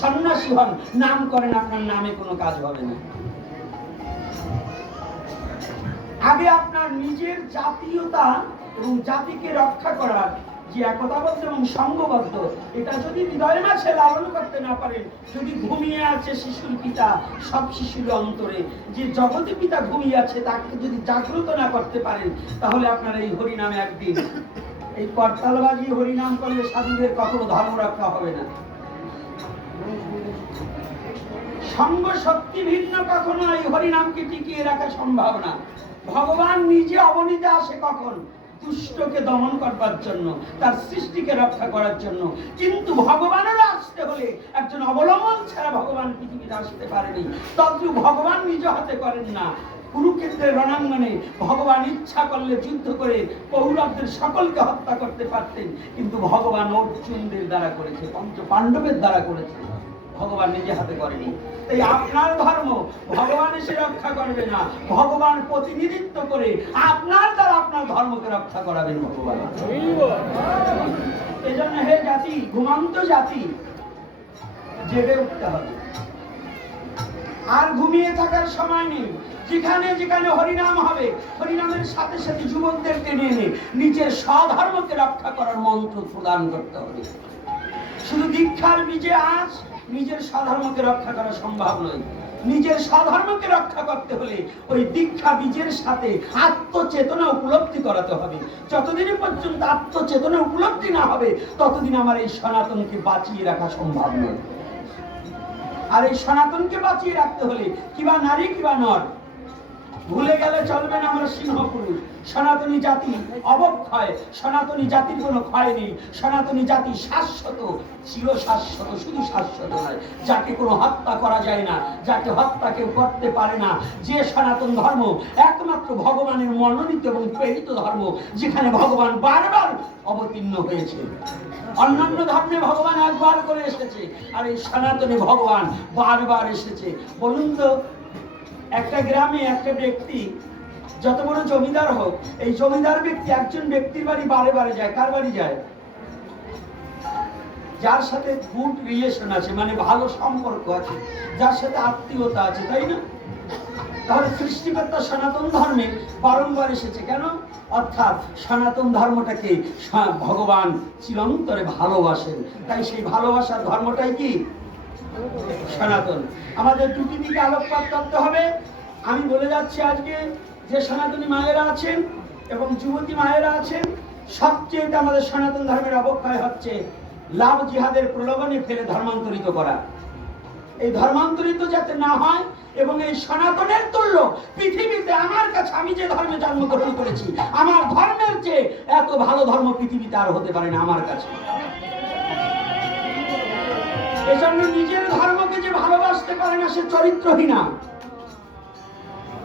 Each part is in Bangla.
সন্ন্যাসী হন, নাম করেন, আপনার নামে কোনো কাজ হবে না। আগে আপনার নিজের জাতীয়তা এবং জাতিকে রক্ষা করার যে একতাবদ্ধ এবং সঙ্গবদ্ধ, এটা যদি হৃদয়ের মাঝে লালন করতে না পারেন, যদি ঘুমিয়ে আছে শিশুর পিতা, সব শিশুর অন্তরে, যে জগতে পিতা ঘুমিয়ে আছে তাকে যদি জাগ্রত না করতে পারেন, তাহলে আপনার এই হরিনামে একদিন, এই করতালবাজি হরিনাম করলে সাধুদের কখনো ধর্ম রক্ষা হবে না। সঙ্গ শক্তি ভিন্ন কখনো, এই হরিনামকে টিকিয়ে রাখা সম্ভব না। ভগবান নিজে অবনীতে আসে কখন? দুষ্টকে দমন করবার জন্য, তার সৃষ্টিকে রক্ষা করার জন্য। কিন্তু ভগবানের আসতে হলে একজন অবলম্বন ছাড়া ভগবান পৃথিবীতে আসতে পারেনি। তদ্রু ভগবান নিজ হাতে করেন না। কুরুক্ষেত্রের রণাঙ্গনে ভগবান ইচ্ছা করলে যুদ্ধ করে কৌরবদের সকলকে হত্যা করতে পারতেন। কিন্তু ভগবান অর্জুনদের দ্বারা করেছে পঞ্চ পাণ্ডবের দ্বারা করেছে। ভগবান নিজে হাতে করেনি। তাই আপনার ধর্ম ভগবান এসে রক্ষা করবে না। ভগবান প্রতিনিধিত্ব করে আপনার দ্বারা আপনার ধর্মকে রক্ষা করাবেন ভগবান। এজন্য হে জাতি, ঘুমান্ত জাতি, জেগে উঠতে হবে। আর ঘুমিয়ে থাকার সময় নেই। যেখানে যেখানে হরিনাম হবে, হরিনামের সাথে সাথে যুবকদেরকে নিয়ে নিজের স্বধর্মকে রক্ষা করার মন্ত্র প্রদান করতে হবে। শুধু দীক্ষার বীজে আজ নিজের সাধারণকে রক্ষা করা সম্ভব নয়। নিজের সাধারণকে রক্ষা করতে হলে ওই দীক্ষা বীজের সাথে আত্মচেতনা উপলব্ধি করাতে হবে। যতদিন পর্যন্ত আত্মচেতনা উপলব্ধি না হবে, ততদিন আমার এই সনাতনকে বাঁচিয়ে রাখা সম্ভব নয়। আর এই সনাতনকে বাঁচিয়ে রাখতে হলে কিবা নারী কিবা নর? ভুলে গেলে চলবে না আমরা সিংহ পুরুষ। সনাতনী জাতি অবক্ষয়, সনাতনী জাতির কোনো ক্ষয় নেই। সনাতনী জাতি শাশ্বত চির শাশ্বত শুধু শাশ্বত নয়। যাকে কোনো হত্যা করা যায় না, যাকে হত্যা কেউ করতে পারে না। যে সনাতন ধর্ম একমাত্র ভগবানের মনোনীত এবং প্রেরিত ধর্ম, যেখানে ভগবান বারবার অবতীর্ণ হয়েছে। অন্যান্য ধর্মে ভগবান একবার করে এসেছে, আর এই সনাতনে ভগবান বারবার এসেছে। বলুন তো একটা গ্রামে একটা ব্যক্তি, যত বড় জমিদার হোক, এই জমিদার ব্যক্তি একজন ব্যক্তির বাড়ি বারে বারে যায়, কার বাড়ি যায়? যার সাথে গুড রিলেশন আছে মানে ভালো সম্পর্ক আছে, যার সাথে আত্মীয়তা আছে, তাই না? তাহলে সৃষ্টিকর্তা সনাতন ধর্মে বারংবার এসেছে কেন? অর্থাৎ সনাতন ধর্মটাকে ভগবান চিরন্তরে ভালোবাসেন। তাই সেই ভালোবাসার ধর্মটাই কি? সনাতন। আমাদের দুটি দিকে আলোকপাত করতে হবে। আমি বলে যাচ্ছি আজকে যে সনাতনী মায়েরা আছেন এবং যুবতী মায়েরা আছেন, সবচেয়ে আমাদের সনাতন ধর্মের অবক্ষয় হচ্ছে লাভ জিহাদের প্রলোভনে ফেলে ধর্মান্তরিত করা। এই ধর্মান্তরিত যাতে না হয় এবং এই সনাতনের তুল্য পৃথিবীতে আমার কাছে আমি যে ধর্মে জন্মগ্রহণ করেছি, আমার ধর্মের চেয়ে এত ভালো ধর্ম পৃথিবীতে আর হতে পারে না আমার কাছে। এজন্য নিজের ধর্মকে যে ভালোবাসতে পারে না, সে চরিত্রহীনা।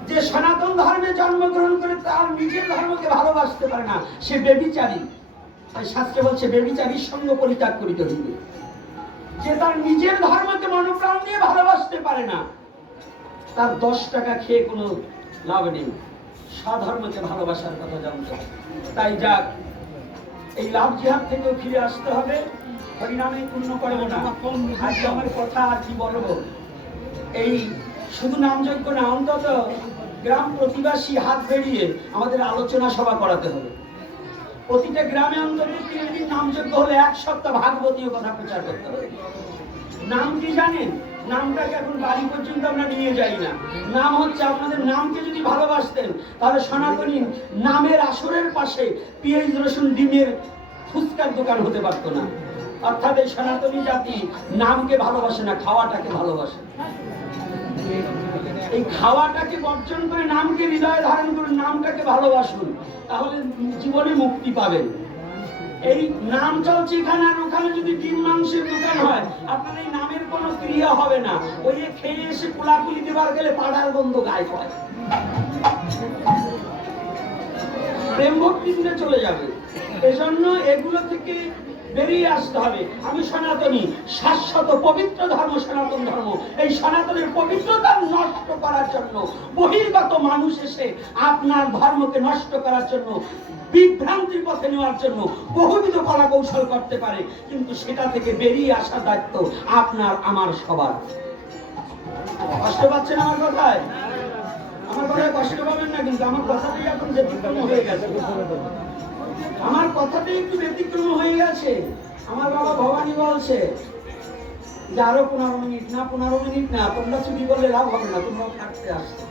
যে সনাতন ধর্মে জন্মগ্রহণ করে তার নিজের ধর্মকে ভালোবাসতে পারে না, সে বেবিচারী। তাই শাস্ত্রে বলছে, বেবিচারীর সঙ্গ পরিত্যাগ করিতে হইবে। যে তার নিজের ধর্মকে মনোপ্রাণ দিয়ে ভালোবাসতে পারে না, তার দশ টাকা খেয়ে কোনো লাভ নেই। স্বধর্মকে ভালোবাসার কথা জানতে। তাই যাক এই লাভ জিহাদ থেকে ফিরে আসতে হবে। হরিনামে পূর্ণ করব না। আজকে আমার কথা আর কি বলব? এই শুধু নামযজ্ঞ না, অন্তত গ্রাম প্রতিবাসী হাত বেরিয়ে আমাদের আলোচনা সভা করাতে হবে। প্রতিটা গ্রামে অন্তত তিন দিন নামযজ্ঞ হলে এক সপ্তাহ ভাগবতীয় কথা প্রচার করতে হবে। নাম কি জানেন? নামটাকে এখন বাড়ি পর্যন্ত আমরা নিয়ে যাই না। নাম হচ্ছে আপনাদের নামকে যদি ভালোবাসতেন, তাহলে সনাতনী নামের আসরের পাশে পিএইচ রসুন, ডিমের ফুচকার দোকান হতে পারতো না। অর্থাৎ এই সনাতনী জাতি নামকে ভালোবাসে না, খাওয়াটাকে ভালোবাসে। এই খাওয়াটাকে বর্জন করে নামকে হৃদয়ে ধারণ করুন, নামটাকে ভালোবাসুন, তাহলে জীবনে মুক্তি পাবেন। এই নাম চলছে এখানে, আর ওখানে যদি ডিম মাংসের দোকান হয়, আপনার এই নামের কোনো ক্রিয়া হবে না। ওই খেয়ে এসে কুলাকুলি দেবার গেলে পাড়ার গন্ধ গায়ে হয়। প্রেম ভক্তি দিলে চলে যাবে। এজন্য এগুলো থেকে বেরিয়ে আসতে হবে। আমি সনাতনী, শাশ্বত, পবিত্র ধর্ম, সনাতন ধর্ম। এই সনাতনের পবিত্রতা নষ্ট করার জন্য, বহির্গত মানুষ এসে আপনার ধর্মকে নষ্ট করার জন্য, বিভ্রান্তির পথে নেওয়ার জন্য বহুবিধ কলা কৌশল করতে পারে। কিন্তু সেটা থেকে বেরিয়ে আসার দায়িত্ব আপনার, আমার সবার। কষ্ট পাচ্ছেন আমার কথায়? আমার কথায় কষ্ট পাবেন না, কিন্তু আমার কথাটাই এখন ব্যতিক্রম হয়ে গেছে। আমার কথাটাই একটু ব্যতিক্রম হয়ে গেছে। আমার বাবা ভবানী বলছে, যে আরও পনেরো মিনিট, না, পনেরো মিনিট না, তোমরা ছুটি করলে লাভ হবে না তোমরাও থাকতে আসছো